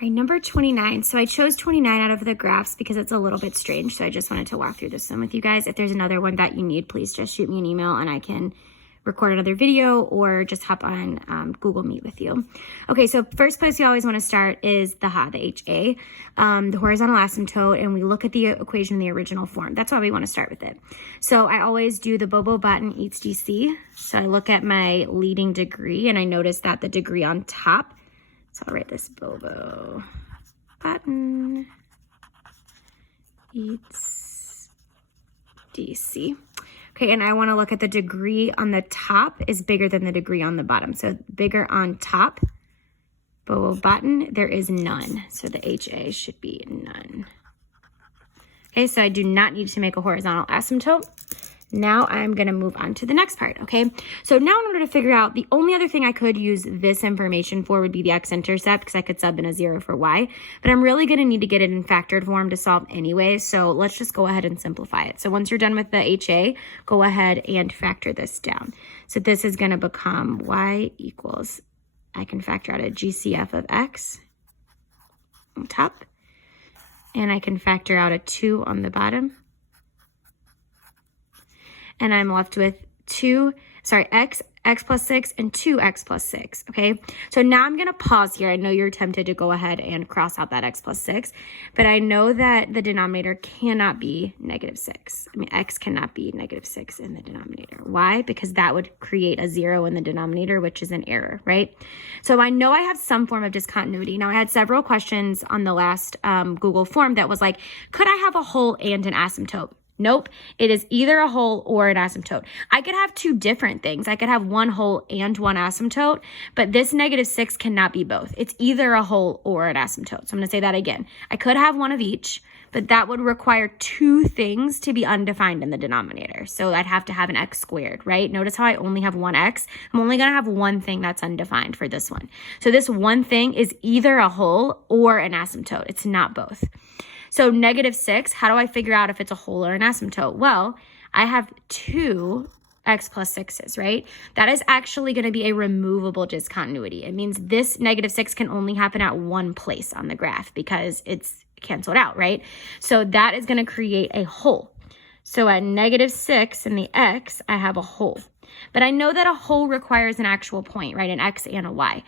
All right, number 29. So I chose 29 out of the graphs because it's a little bit strange. So I just wanted to walk through this one with you guys. If there's another one that you need, please just shoot me an email and I can record another video or just hop on Google Meet with you. Okay, so first place you always want to start is the HA, the horizontal asymptote, and we look at the equation in the original form. That's why we want to start with it. So I always do the Bobo-Botten eats DC. So I look at my leading degree and I notice that the degree on top, so I'll write this Bobo-Botten eats DC. Okay, and I want to look at the degree on the top is bigger than the degree on the bottom. So bigger on top, Bobo-Botten, there is none. So the HA should be none. Okay, so I do not need to make a horizontal asymptote. Now I'm going to move on to the next part, okay? So now in order to figure out, the only other thing I could use this information for would be the x-intercept because I could sub in a 0 for y, but I'm really going to need to get it in factored form to solve anyway, so let's just go ahead and simplify it. So once you're done with the HA, go ahead and factor this down. So this is going to become y equals, I can factor out a GCF of x on top, and I can factor out a 2 on the bottom. And I'm left with x plus 6, and 2x plus 6, okay? So now I'm going to pause here. I know you're tempted to go ahead and cross out that x plus 6, but I know that the denominator cannot be -6. I mean, x cannot be -6 in the denominator. Why? Because that would create a 0 in the denominator, which is an error, right? So I know I have some form of discontinuity. Now, I had several questions on the last Google form that was like, could I have a whole and an asymptote? Nope, it is either a whole or an asymptote. I could have two different things. I could have one whole and one asymptote, but this -6 cannot be both. It's either a whole or an asymptote. So I'm going to say that again. I could have one of each, but that would require two things to be undefined in the denominator. So I'd have to have an x squared, right? Notice how I only have one x. I'm only going to have one thing that's undefined for this one. So this one thing is either a whole or an asymptote. It's not both. So -6, how do I figure out if it's a whole or an asymptote? Well, I have two x plus 6's, right? That is actually going to be a removable discontinuity. It means this -6 can only happen at one place on the graph because it's canceled out, right? So that is going to create a whole. So at -6 in the x, I have a whole. But I know that a whole requires an actual point, right? An x and a y.